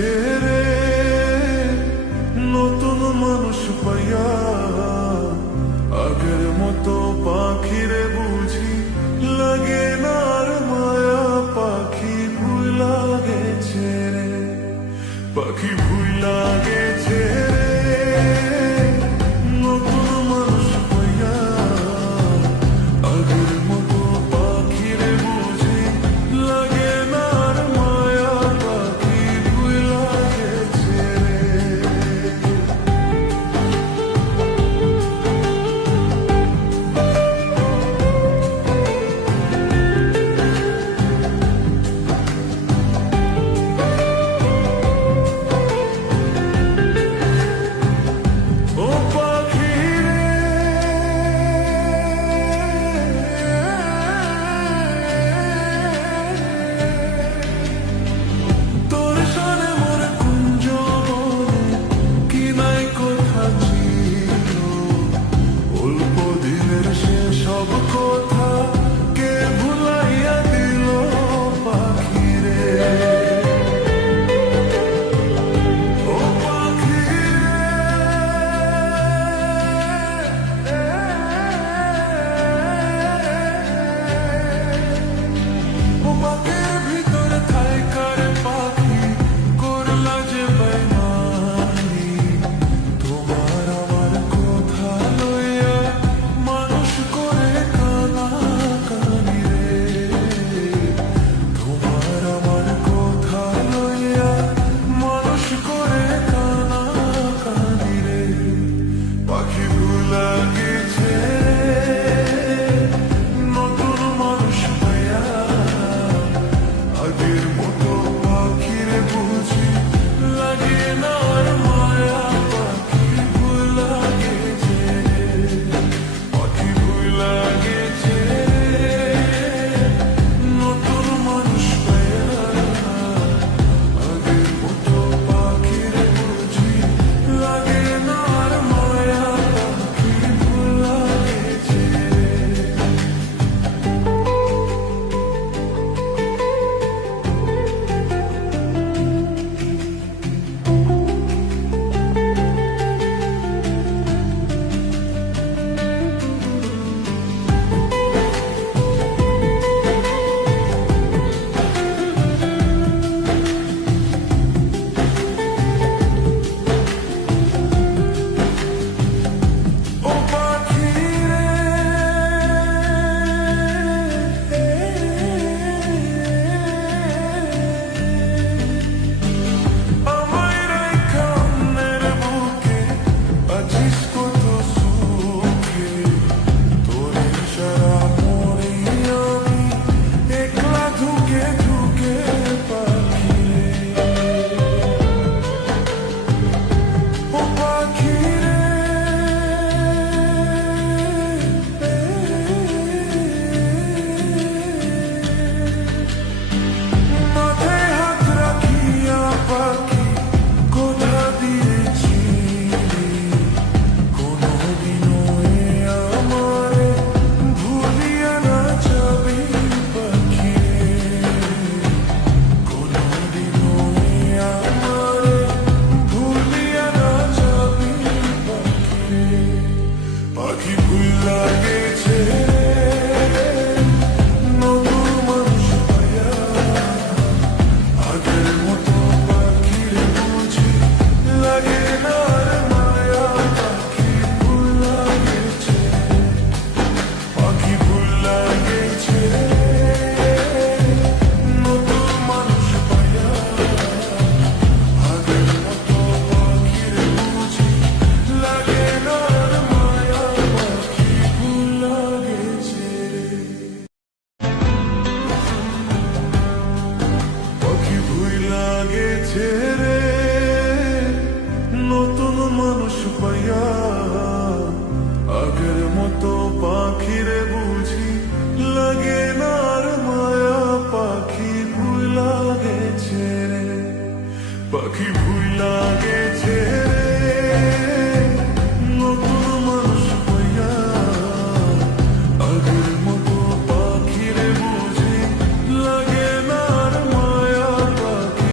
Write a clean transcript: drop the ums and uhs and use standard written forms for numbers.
লাগেছে রে নতুন মানুষ পাইয়া, আগের মতো পাখিরে বুঝি লাগে না আর মায়া। পাখি ভুল লাগেছে রে, পাখি ভুল লাগেছে রে নতুন মানুষ পাইয়া, আগের মতো পাখিরে বুঝি লাগে না আর মায়া। পাখি ভুল লাগেছে রে। ও পাখি রে, তোর সনে মোর কুঞ্জ বনে কি নাই কথা ছিল, অল্প দিনের সে সব কথা কে ভুলাইয়া দিল। পাখি রে, ও পাখি ও বুকের ভিতর থাইকার পাখি করলা যে বেইমানি, তোমার আমার কথা লইয়া মানুষ করে কানা কানি রে। তোমার আমার কথা লইয়া মানুষ করে কানা কানি রে। পাখি ভুলা গেছে নতুন মানুষ পাইয়া, আগের মতো পাখিরে বুঝি লাগে না আর মায়া। পাখি ভুলা গেছে, পাখি ভুলা গেছে নতুন মানুষ পাইয়া, আগের মতো পাখিরে বুঝি লাগে না আর মায়া। পাখি ভুলা গেছে। ও পাখি রে, আমায় রাইখা অন্যের বুকে আছিস কত সুখে, তোরে সারা মরি আমি একলা ধুকে ধুকে। পাখি রে, ও পাখি রে, মাথায় হাত রাখিয়া পাখি কথা দিয়েছিলি, কোনদিনও এ আমারে ভুলিয়া না যাবি। পাখি রে, কোনদিনও এ আমারে ভুলিয়া না যাবি। পাখি রে, পাখি ভুলা গেছে নতুন মানুষ পাইয়া, আগের মতো পাখিরে বুঝি লাগে না আর মায়া। পাখি ভুলা গেছে, পাখি ভুলা গেছে নতুন মানুষ পাইয়া, আগের মতো পাখিরে বুঝি লাগে না আর মায়া। পাখি ভুলা গেছে, পাখি ভুলা গেছে।